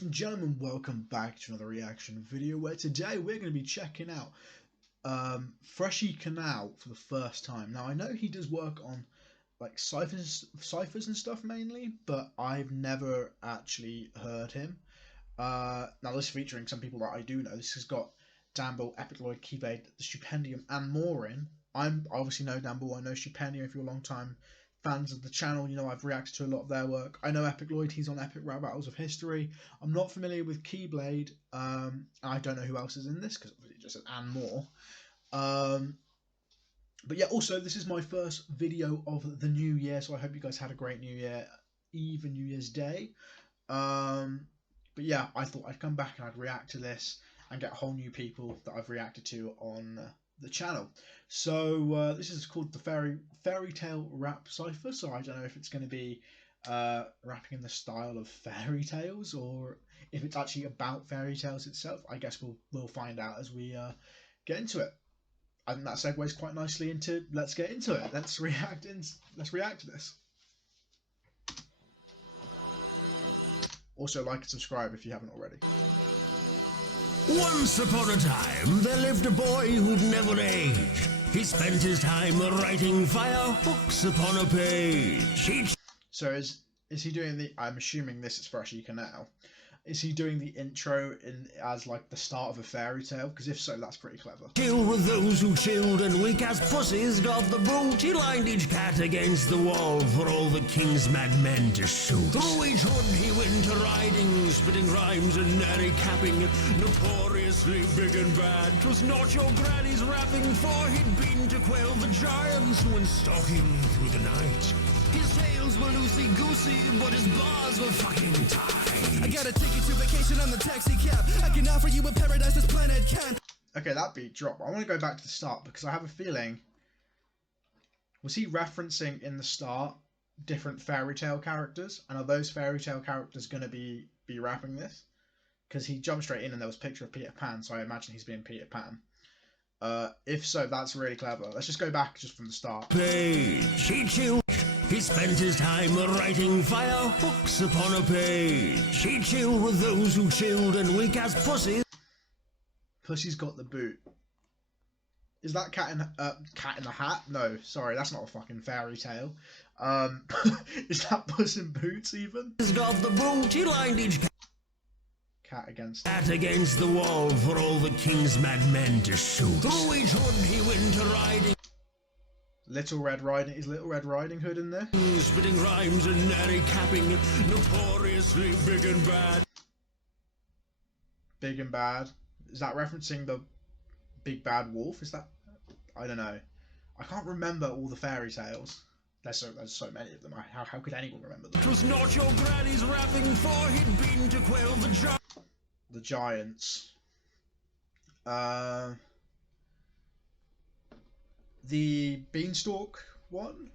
ladies and gentlemen, welcome back to another reaction video where today we're going to be checking out Freshy Kanal for the first time. Now I know he does work on like ciphers and stuff mainly, but I've never actually heard him. Now this is featuring some people that I do know. This has got Damble, Epicloid, Keyblade, the Stupendium and more in. I obviously know Damble, I know Stupendium. If you're a long time fans of the channel, you know I've reacted to a lot of their work. I know Epicloid, he's on Epic Rap Battles of History. I'm not familiar with Keyblade. I don't know who else is in this because it just says and more. But yeah, also this is my first video of the new year, so I hope you guys had a great New Year Eve and New Year's Day. But yeah, I thought I'd come back and I'd react to this and get whole new people that I've reacted to on the channel. So this is called the FAIRYTALE rap cipher. So I don't know if it's going to be rapping in the style of fairy tales or if it's actually about fairy tales itself. I guess we'll find out as we get into it. I think that segues quite nicely into let's get into it. Let's react to this. Also, like and subscribe if you haven't already. Once upon a time, there lived a boy who'd never age. He spent his time writing fire hooks upon a page. So is he doing the? I'm assuming this is Freshy Kanal. Is he doing the intro as like the start of a fairy tale? Because if so, that's pretty clever. Chill with those who chilled and weak as pussies got the boot. He lined each cat against the wall for all the king's mad men to shoot. Through each hood he went to riding, spitting rhymes and nary capping. Notoriously big and bad. 'Twas not your granny's rapping, for he'd been to quell the giants who went stalking through the night. His tales were loosey-goosey, but his bars were fucking tight. I gotta take you to vacation on the taxi cab. I can offer you a paradise this planet can. Okay, that beat dropped. I want to go back to the start because I have a feeling... Was he referencing in the start different fairy tale characters? And are those fairy tale characters going to be rapping this? Because he jumped straight in and there was a picture of Peter Pan, so I imagine he's being Peter Pan. If so, that's really clever. Let's just go back just from the start. Page, he chilled. He spent his time writing fire hooks upon a page. He chilled with those who chilled and weak as pussies. Pussy's got the boot. Is that cat in the hat? No, sorry, that's not a fucking fairy tale. Is that Puss in Boots even? He's got the boot. He lined each cat against the wall for all the king's mad men to shoot. Through each hood he went to riding. Little Red Riding Hood in there? Spitting rhymes and nary capping, notoriously big and bad. Big and bad. Is that referencing the big bad wolf? Is that? I don't know. I can't remember all the fairy tales. There's so many of them. How could anyone remember them? 'Twas not your granny's rapping, for he'd been to quell the giants. The beanstalk one?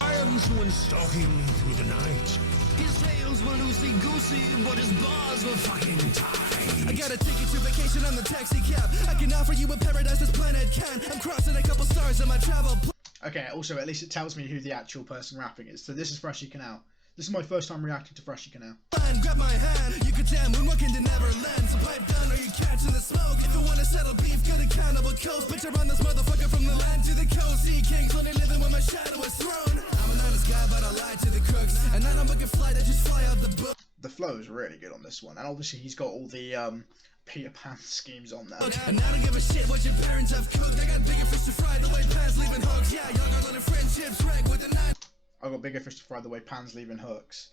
Giants went stalking through the night. His tales were loosey-goosey, but his bars were fucking tight. I gotta take you to vacation on the taxi cab. I can offer you a paradise this planet can. I'm crossing a couple stars in my travel. Okay, also at least it tells me who the actual person rapping is. So this is Freshy Kanal. This is my first time reacting to Freshy Kanal. Grab my hand, you could damn moonwalking to Neverland. So pipe down or you catch in the smoke. If you wanna settle beef, go to Cannibal Coast. Picture on this motherfucker from the land to the coast. Sea king, cloning living with my shadow is thrown. I'm an honest guy, but I lie to the crooks. And I don't book a flight, I just fly out the book. The flow is really good on this one, and obviously he's got all the Peter Pan schemes on there. And I don't give a shit what your parents have cooked. I got bigger fish to fry, the way Pan's leaving hooks. Yeah, y'all got little friendships wreck with the knife. I got bigger fish to fry the way Pan's leaving hooks.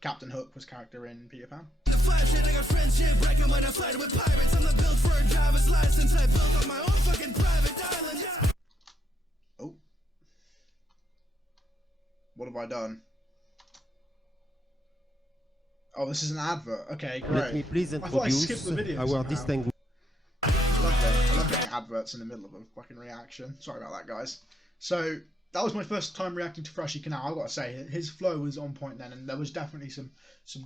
Captain Hook was character in Peter Pan. The flash shit, I got friendship wreck. And when I fight with pirates, I'm not built for a driver's license. I built on my own fucking private island. Oh. What have I done? Oh, this is an advert. Okay, great. Let me please introduce our distinguished. I love getting adverts in the middle of a fucking reaction. Sorry about that, guys. So that was my first time reacting to Freshy Kanal. I gotta say, his flow was on point then, and there was definitely some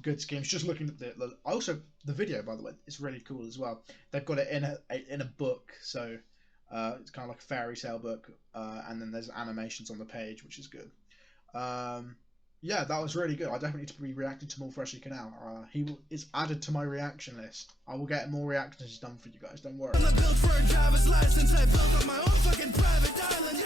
good schemes. Just looking at the video, by the way, it's really cool as well. They've got it in a book, so it's kind of like a fairy tale book, and then there's animations on the page, which is good. yeah, that was really good. I definitely need to be reacting to more Freshy Kanal. He is added to my reaction list. I will get more reactions done for you guys. Don't worry. I'm built for a driver's license. I built on my own fucking private island.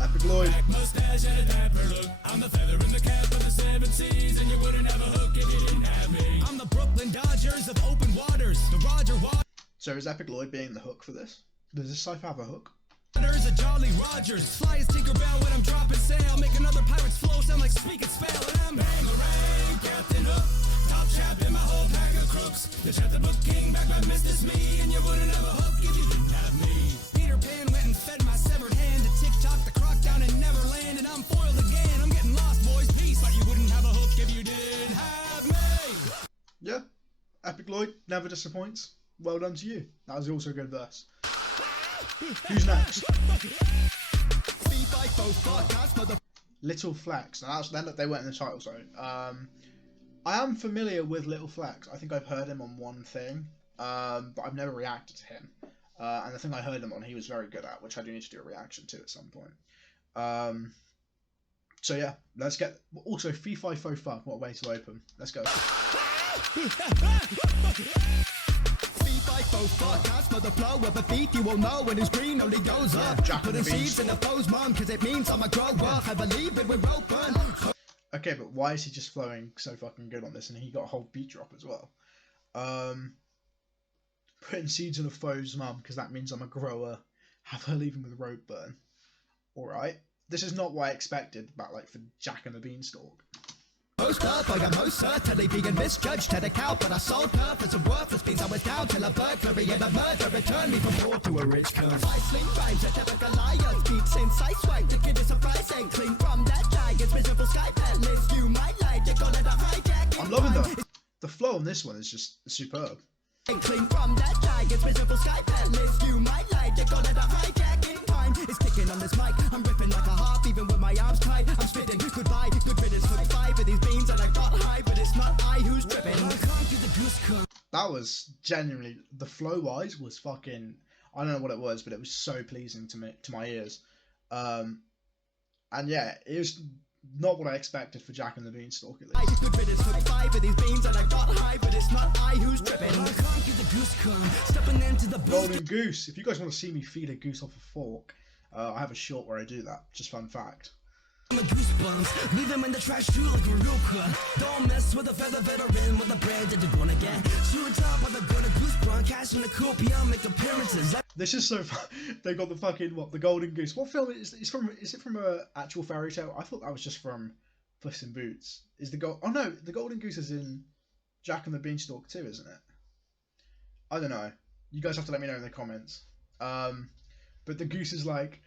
Epic Lloyd. Mustache and a dapper look. I'm the feather in the cap of the 7 seas, and you wouldn't have a hook if you didn't have me. I'm the Brooklyn Dodgers of open waters. The Roger Waters. So is Epic Lloyd being the hook for this? Does this cypher have a hook? There's a Jolly Rogers. Fly as Tinkerbell when I'm dropping sail. Make another pirate's flow sound like speaking spell. And I'm Bangarang, Captain Hook. Top chap in my whole pack of crooks. The chapter book king back by Mr. Smee, and you wouldn't have a hook if you didn't have me. Peter Pan went and fed my severed hand to TikTok, the croc down in Neverland, and I'm foiled again. I'm getting lost, boys. Peace. But you wouldn't have a hook if you did have me. Yeah, Epic Lloyd never disappoints. Well done to you. That was also a good verse. Who's next? Little Flex. Now that's, they weren't in the title zone. I am familiar with Little Flex. I think I've heard him on one thing, but I've never reacted to him. And the thing I heard him on, he was very good at, which I do need to do a reaction to at some point. So yeah, let's get. Also, FAIRYTALE. What a way to open. Let's go. For the flow of a thief, you will know when his green only goes up. Putting seeds in the foe's mom, cause it means I'm a grower. I believe it will open. Okay, but why is he just flowing so fucking good on this? And he got a whole beat drop as well. Putting seeds in a foe's mum, because that means I'm a grower. Have her leaving with rope burn. Alright. This is not what I expected about, like, for Jack and the Beanstalk. Most up, I am most certainly being misjudged to the cow, but I sold her for some worthless means I was down till a burglary and a murder returned me from poor to a rich cunt. I sling rhymes at typical liars, beats inside swag, the kid is surprising, clean from that giant's miserable sky palace. You might like to call it a hijacking. I'm loving the flow on this one is just superb. Clean from that giant's miserable sky palace. You might like to call it a hijacking. Time is ticking on this mic. I'm ripping like a harp, even with my arms tight. I'm spitting goodbye, good riddance for 5 of these beans, and I got high, but it's not I who's tripping. That was genuinely, the flow wise was fucking, I don't know what it was, but it was so pleasing to me, to my ears. And yeah, it was not what I expected for Jack and the Beanstalk at least. Good riddance for 5 of these beans, and I got high, but it's not I who's tripping. Stepping into the golden goose. If you guys want to see me feed a goose off a fork, I have a short where I do that. Just fun fact. I'm a goosebumps, leave him in the trash too like a real cut. Don't mess with a feather veteran with the bread that you're gonna get. Shoot top of the gonna goosebump, cash in the copium, make appearances. This is so fun. They got the fucking, what, the golden goose. What film is it from? Is it from a actual fairy tale? I thought that was just from Puss in Boots. Is the oh no, the golden goose is in Jack and the Beanstalk too, isn't it? I don't know. You guys have to let me know in the comments. But the goose is like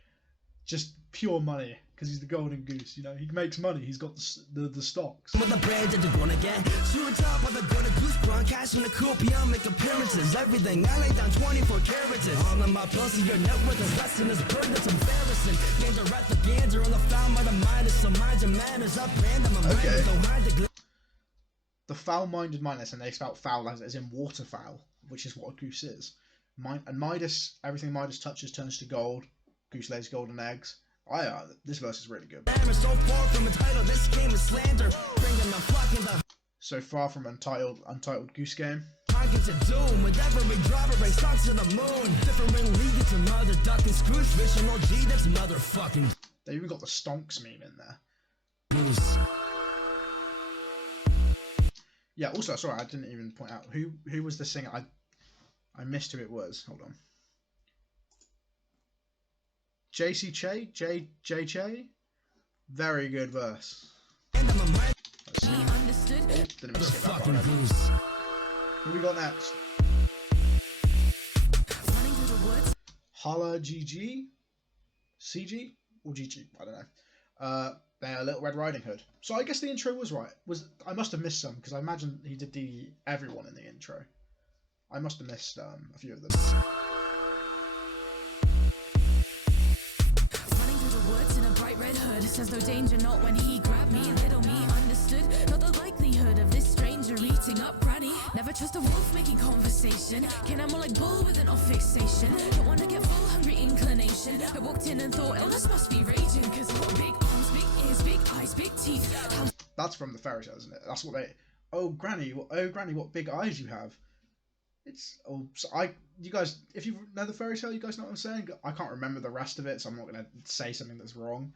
just pure money because he's the golden goose. You know, he makes money. He's got the stocks. With the bread that you're gonna get, shoot top of the gonna goosebump, cash in the copium, make appearances. Everything I lay down 24 carats. All of my pussy, your net worth is less than this bird that's embarrassing. Gander at the gander on the foul by the minus, so mind your manners up, random. Okay. Don't mind the the foul-minded Midas, and they spelled foul as in waterfowl, which is what a goose is. And Midas, everything Midas touches turns to gold. Goose lays golden eggs. This verse is really good. So far from entitled, this game is slander. Bringing the flock in the so far from untitled Goose Game. Targets of doom with every driver race stocks to the moon. Different league to mother duck and Scrooge fish and OG, that's motherfucking. They even got the stonks meme in there. Goose. Yeah, also, sorry, I didn't even point out who was the singer. I missed who it was. Hold on. JC Che? J Che? Very good verse. Let's see. Oh, didn't even skip that part. Who we got next? Holla GG? CG? Or GG? I don't know. They're Little Red Riding Hood. So I guess the intro was right. I must have missed some because I imagine he did everyone in the intro. I must have missed a few of them. Running through the woods in a bright red hood. Says no danger, not when he grabbed me. Little me understood, not the likelihood of this stranger eating up granny. Never trust a wolf making conversation. Can I more like bull with an off fixation? Don't want to get full hungry inclination. I walked in and thought illness must be raging, cause I've got big arms, big ears, big eyes, big teeth. That's from the fairy tale, isn't it? That's what they. Oh granny, what big eyes you have. It's you guys, if you know the fairy tale, you guys know what I'm saying. I can't remember the rest of it, so I'm not gonna say something that's wrong.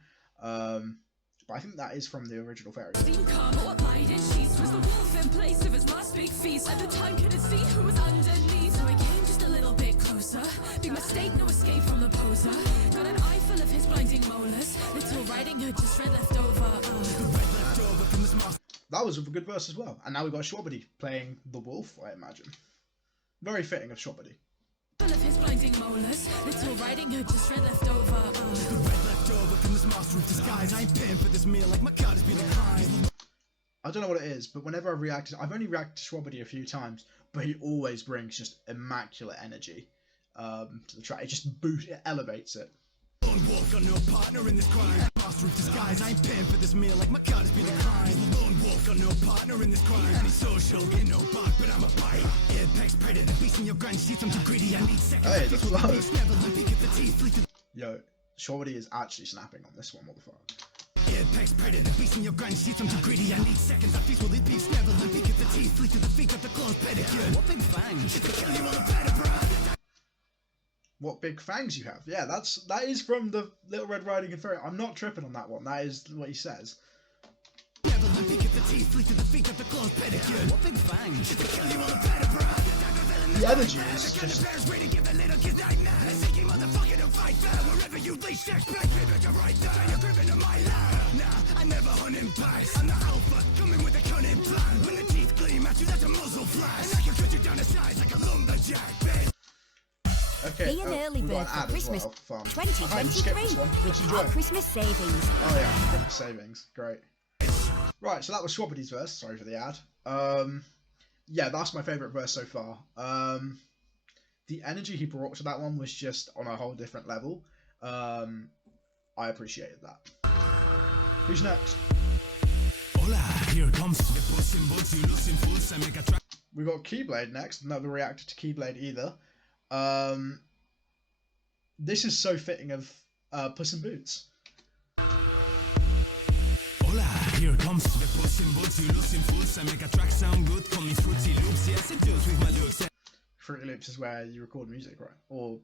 But I think that is from the original fairy tale. What lighted sheets was the wolf in place of his last big feast. At the time, couldn't see who was underneath, so I came just a little bit closer. Big mistake, no escape from the poser. Got an eye full of his blinding molars. Little Riding Hood, just red left over. That was a good verse as well. And now we've got Shwabadi playing the wolf, I imagine. Very fitting of Shwabadi. Full of his blinding molars. Little Riding Hood, just red left over. Red left over from this monster of disguise. I ain't paying for this meal like my God has been a crime. I don't know what it is, but whenever I've reacted, I've only reacted to Shwabadi a few times, but he always brings just immaculate energy to the track. It just boosts, it elevates it. Lone wolf got no partner in this crime. Monster of disguise. I ain't paying for this meal like my God has been a crime. Lone wolf got no partner in this crime. Antisocial, get no bark, but I'm a bite. Apex predator, beasting your gun sheets. I'm too greedy. I need seconds. Hey, that's what that is. Never let me get the teeth. Yo, Shwabadi is actually snapping on this one, what the fuck. Apex predator, beasting your gun sheets. I'm too greedy. I need seconds. I feast with these beefs. Never let me get the teeth. Flee to the feet of the closed pedicure. What big fangs? Shit to kill you on the platter, bro. What big fangs you have. Yeah, that is from the Little Red Riding Hood fairy. I'm not tripping on that one. That is what he says. Never let me get the teeth. Flee to the feet of the closed pedicure. What big fangs? Shit to kill you on the platter, bro. The energy is just... Wherever you least expect, right there. You're gripping to my lap. Nah, I never hunt in packs. I'm the alpha, coming with a cunning plan. When the teeth gleam at you, that's a muzzle flash. And I can cut you down to size like a lumberjack, bitch. Okay, Be an early we've got bird an for ad Christmas as well. 2023. Our Christmas savings. Oh yeah, Christmas savings. Great. Right, so that was Shwabadi's verse. Sorry for the ad. Yeah, that's my favourite verse so far. The energy he brought to that one was just on a whole different level. I appreciated that. Who's next? Hola, here comes the Puss in Boots. You lose in fools. I make a track. We got Keyblade next. Never reacted to Keyblade either. This is so fitting of Puss in Boots. Hola, here comes the Puss in Boots. You lose in fools. I make a track sound good. Call me Fruity Loops. Yes, it does with my looks. Fruity Loops is where you record music, right? Or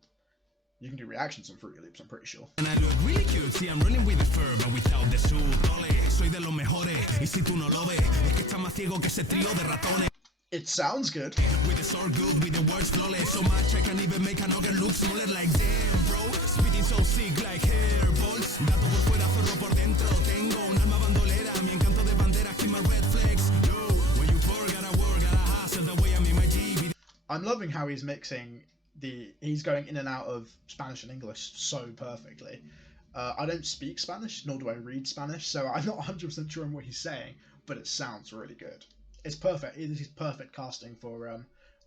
you can do reactions on Fruity Loops, I'm pretty sure. And I look really cute, see I'm rolling with the fur, but without the suit. Ole, soy de los mejores, y si tú no lo ves, es que está más ciego que ese trío de ratones. It sounds good. With the sword good, with the words flawless, so much I can even make a nugget look smaller like damn, bro. Spitting so sick like hairballs. Gato por fuera, ferro por dentro. Tengo un alma bandolera, mi encanto de bandera, keep my red flags. Yo, when you pour, gotta work, gotta hustle, the way I'm in my GB. I'm loving how he's mixing he's going in and out of Spanish and English so perfectly. I don't speak Spanish, nor do I read Spanish, so I'm not 100% sure on what he's saying, but it sounds really good. It's perfect. It is perfect casting for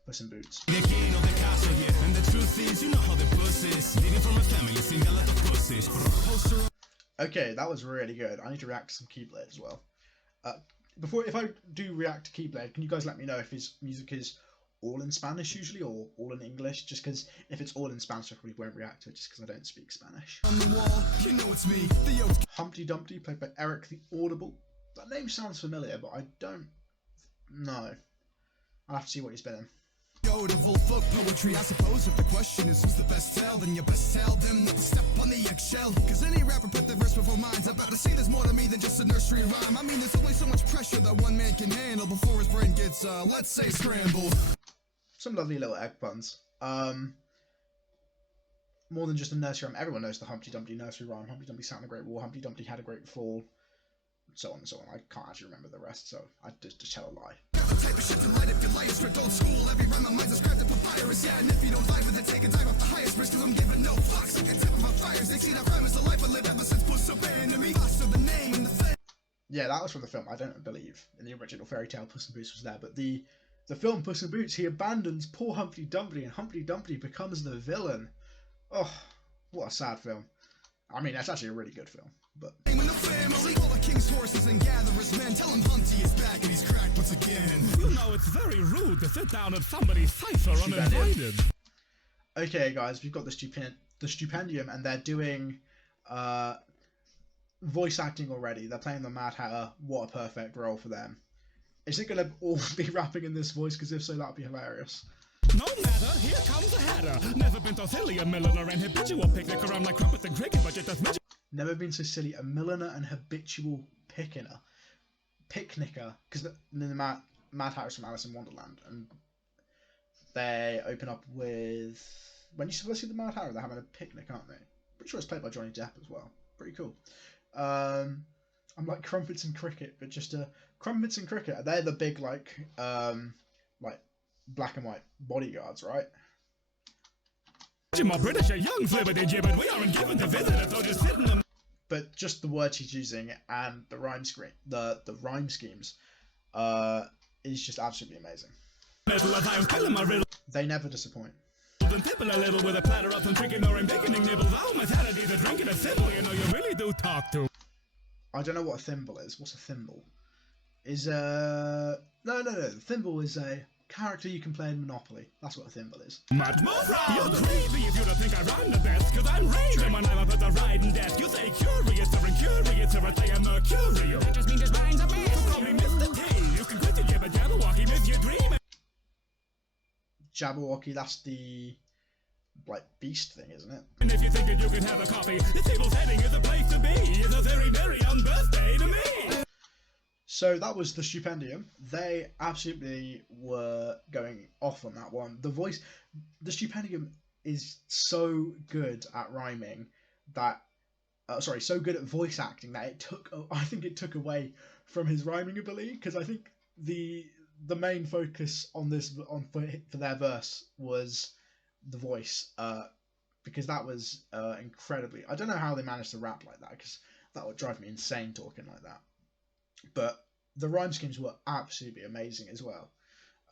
Puss in Boots. The king of the castle, yeah, and the truth is, you know how the puss is. Leading from a family, sing a lot of pussies. Okay, that was really good. I need to react to some Keyblade as well. If I do react to Keyblade, can you guys let me know if his music is all in Spanish usually or all in English? Just because if it's all in Spanish, I probably won't react to it just because I don't speak Spanish. On the wall, you know it's me. Humpty Dumpty, played by Eric the Audible. That name sounds familiar, but I don't know. I'll have to see what he's been in. Beautiful folk poetry, I suppose. If the question is who's the best tell, then you best tell them not to step on the eggshell. Cause any rapper put their verse before mine's about to say there's more to me than just a nursery rhyme. I mean, there's only so much pressure that one man can handle before his brain gets, let's say, scrambled. Some lovely little egg puns. More than just a nursery rhyme. Everyone knows the Humpty Dumpty nursery rhyme. Humpty Dumpty sat in a great war. Humpty Dumpty had a great fall. So on and so on. I can't actually remember the rest, so I just tell a lie. Got the type of shit to light if your life is strict old school. Every rhyme my mind's described to papyrus. Yeah, and if you don't vibe with it, take a dive off the highest risk. Cause I'm giving no fucks. Like a tip of my fires. They see that rhyme is the life I live ever since Puss abandoned me. Faster the name and the fame. Yeah, that was from the film. I don't believe in the original fairy tale Puss in Boots was there, but the film Puss in Boots, he abandons poor Humpty Dumpty, and Humpty Dumpty becomes the villain. Oh, what a sad film. I mean, that's actually a really good film, but... When the family, all the king's horses and gatherers men, tell him Humpty is back and he's cracked once again. You know, it's very rude to sit down at somebody's CYPHER uninvited. Okay, guys, we've got the Stupendium, and they're doing... voice acting already. They're playing the Mad Hatter. What a perfect role for them. Is it going to all be rapping in this voice? Because if so, that'd be hilarious. No matter, here comes a hatter. Never been so silly, a milliner and habitual picnic around like crumpets and cricket, but it does magic. Never been so silly, a milliner and habitual picnicker. Because the Mad Hatter's from Alice in Wonderland, and they open up with, when you first see the Mad Hatter, they're having a picnic, aren't they? Pretty sure it's played by Johnny Depp as well. Pretty cool. I'm like crumpets and cricket, but just crumpets and cricket. They're the big like black and white bodyguards, right? My British are young, flippity gibbet. We aren't given to visitors, so just sitting them. But just the words he's using and the rhyme schemes, is just absolutely amazing. They never disappoint. Tipple a little with a platter of some drinking or I'm baking nibbles. Oh, my Saturdays are drinking a thimble, you know you really do talk to. I don't know what a thimble is. What's a thimble? Is no. The thimble is a character you can play in Monopoly. That's what a thimble is. Much more proud. You're crazy if you don't think I rhyme the best, cause I'm raging when I'm up at the riding desk. You say curious or incurious or I say I'm mercurial. That just means his mind's a mess. So call me Mr. T. You can quit the jibber jabberwocky, miss your dream. Jabberwocky, that's the like beast thing, isn't it? And if you think that you can have a coffee, the table's heading is a place to be. It's a very, very on birthday to me. So that was the Stupendium. They absolutely were going off on that one. The Stupendium is so good at rhyming that, so good at voice acting that I think it took away from his rhyming ability, because I think the main focus on this for their verse was the voice, because that was incredibly. I don't know how they managed to rap like that, because that would drive me insane talking like that. But the rhyme schemes were absolutely amazing as well,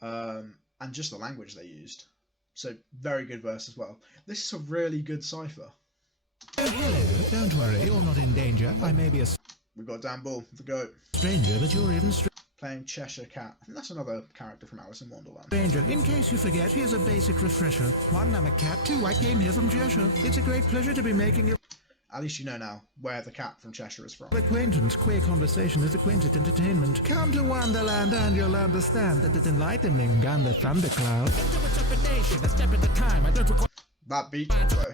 and just the language they used. So very good verse as well. This is a really good cipher. Oh, hello. Don't worry, you're not in danger. I may be a We've got Dan Bull, the goat, stranger, but you're even playing Cheshire Cat. I think that's another character from Alice in Wonderland. stranger. In case you forget, here's a basic refresher. 1, I'm a cat. 2, I came here from Cheshire. It's a great pleasure to be making your At least you know now where the cat from Cheshire is from. acquaintance. Queer conversation is acquainted entertainment. Come to Wonderland and you'll understand that it's enlightening under thundercloud. A step at a time. I don't require That beat, though.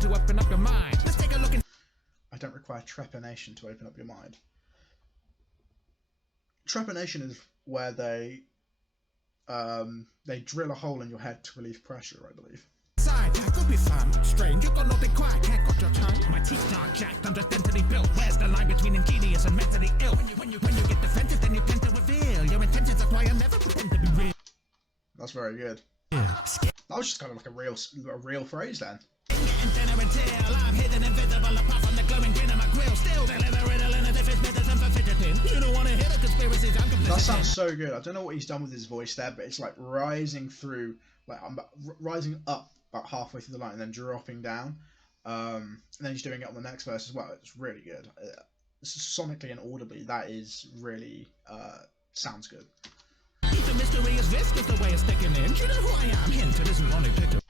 to open up your mind. Let's take a look. I don't require trepanation to open up your mind. Trepanation is where they drill a hole in your head to relieve pressure, I believe. That could be fun. Strange, you got nothing quiet. Can't got your tongue. My teeth aren't jacked. I'm just dentally built. Where's the line between ingenious and mentally ill? When you get defensive, then you tend to reveal your intentions. That's why I never pretend to be real. That's very good. Yeah. That was just kind of like a real phrase then. I'm hidden invisible apart from the glowing grin of my grill. Still deliver riddle in a different medicine for fidgeting. You don't want to hear the conspiracies I'm complicit. That sounds so good. I don't know what he's done with his voice there, but it's like rising through, like rising up about halfway through the line and then dropping down. And then he's doing it on the next verse as well. It's really good. Sonically and audibly, that is really sounds good. The mystery is this, is the way of sticking in. Do you know who I am? Hint, it isn't Ronnie Pickering.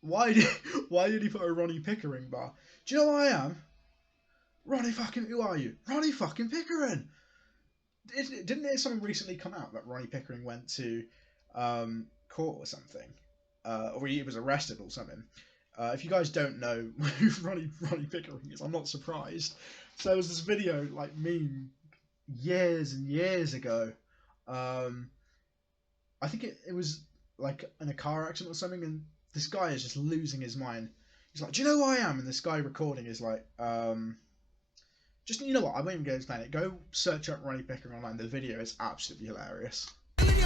Why did he put a Ronnie Pickering bar? Do you know who I am? Who are you? Ronnie fucking Pickering! Didn't something recently come out that Ronnie Pickering went to court or something? Or he was arrested or something. If you guys don't know who Ronnie Pickering is, I'm not surprised. So there was this video, like, meme years and years ago. I think it was like in a car accident or something, and this guy is just losing his mind. He's like, do you know who I am? And this guy recording is like, just, you know what, I won't even go explain it. Go search up Ronnie Pickering online. The video is absolutely hilarious. Pickling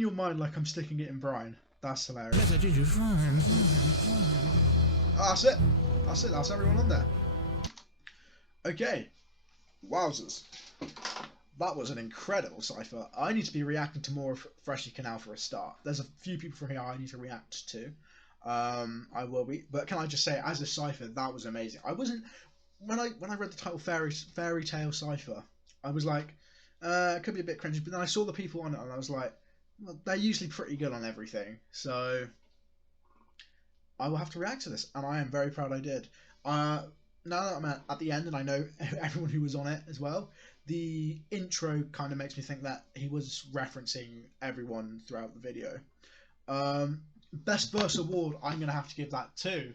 your mind like I'm sticking it in brine. That's hilarious. That's it. That's everyone on there. Okay. Wowzers. That was an incredible cipher. I need to be reacting to more of Freshy Kanal for a start. There's a few people from here I need to react to. I will be. But can I just say, as a cipher, that was amazing. I wasn't... When I read the title FAIRYTALE Cipher, I was like, it could be a bit cringy. But then I saw the people on it and I was like, well, they're usually pretty good on everything. So I will have to react to this, and I am very proud I did. Now that I'm at the end and I know everyone who was on it as well, the intro kind of makes me think that he was referencing everyone throughout the video. Best verse award, I'm going to have to give that to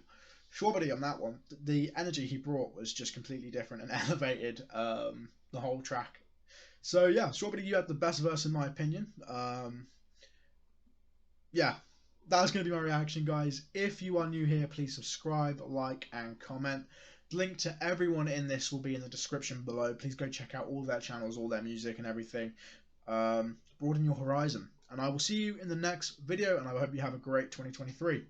Strawberry on that one. The energy he brought was just completely different and elevated the whole track. So yeah, Strawberry, you had the best verse in my opinion. Yeah, that's going to be my reaction, guys. If you are new here, please subscribe, like, and comment. The link to everyone in this will be in the description below. Please go check out all their channels, all their music and everything. Broaden your horizon. And I will see you in the next video, and I hope you have a great 2023.